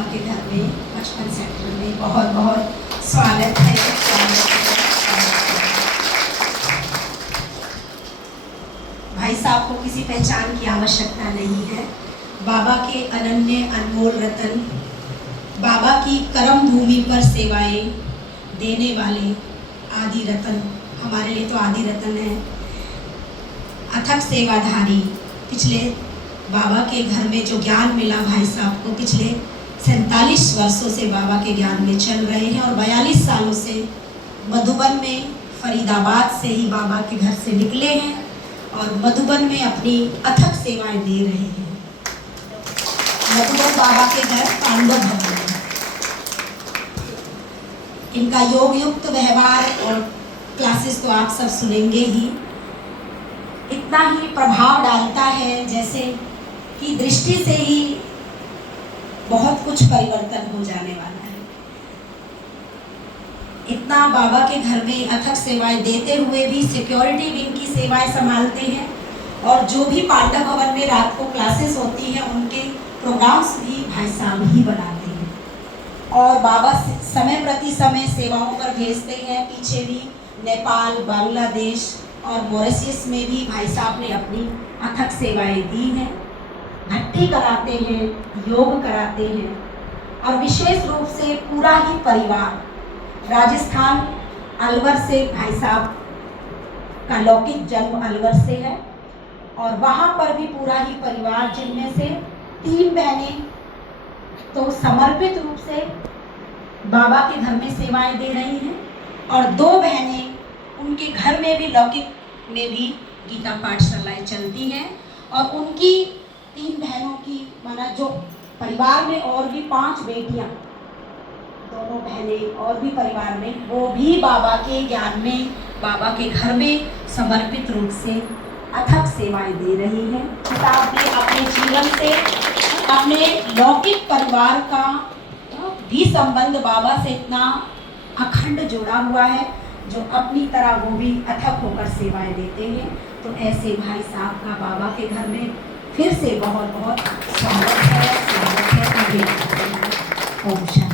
बाबा के घर में 55 सेक्टर में बहुत बहुत स्वागत है, स्वागत है, स्वागत है। भाई साहब को किसी पहचान की आवश्यकता नहीं है। बाबा के अनन्य अनमोल रतन, बाबा की कर्म भूमि पर सेवाएं देने वाले आदि रतन, हमारे लिए तो आदि रतन है। अथक सेवाधारी, पिछले बाबा के घर में जो ज्ञान मिला भाई साहब को, पिछले 47 वर्षों से बाबा के ज्ञान में चल रहे हैं और 42 सालों से मधुबन में, फरीदाबाद से ही बाबा के घर से निकले हैं और मधुबन में अपनी अथक सेवाएं दे रहे हैं। मधुबन बाबा के घर पांडव भवन है। इनका योग युक्त व्यवहार और क्लासेस तो आप सब सुनेंगे ही, इतना ही प्रभाव डालता है जैसे कि दृष्टि से ही बहुत कुछ परिवर्तन हो जाने वाला है। इतना बाबा के घर में अथक सेवाएं देते हुए भी सिक्योरिटी विंग की सेवाएं संभालते हैं और जो भी पांडव भवन में रात को क्लासेस होती हैं उनके प्रोग्राम्स भी भाई साहब ही बनाते हैं और बाबा समय प्रति समय सेवाओं पर भेजते हैं। पीछे भी नेपाल, बांग्लादेश और मॉरिशस में भी भाई साहब ने अपनी अथक सेवाएं दी हैं। भट्टी कराते हैं, योग कराते हैं और विशेष रूप से पूरा ही परिवार राजस्थान अलवर से, भाई साहब का लौकिक जन्म अलवर से है और वहाँ पर भी पूरा ही परिवार, जिनमें से 3 बहनें तो समर्पित रूप से बाबा के घर में सेवाएं दे रही हैं और 2 बहनें उनके घर में भी, लौकिक में भी गीता पाठशालाएं चलती हैं और उनकी 3 बहनों की, माना जो परिवार में और भी 5 बेटियां, दोनों बहनें और भी परिवार में, वो भी बाबा के ज्ञान में, बाबा के घर में समर्पित रूप से अथक सेवाएं दे रही हैं। किताब ने अपने जीवन से अपने लौकिक परिवार का भी संबंध बाबा से इतना अखंड जोड़ा हुआ है, जो अपनी तरह वो भी अथक होकर सेवाएं देते हैं। तो ऐसे भाई साहब का बाबा के घर में फिर से बहुत बहुत स्वागत है, स्वागत है। ओम शांति।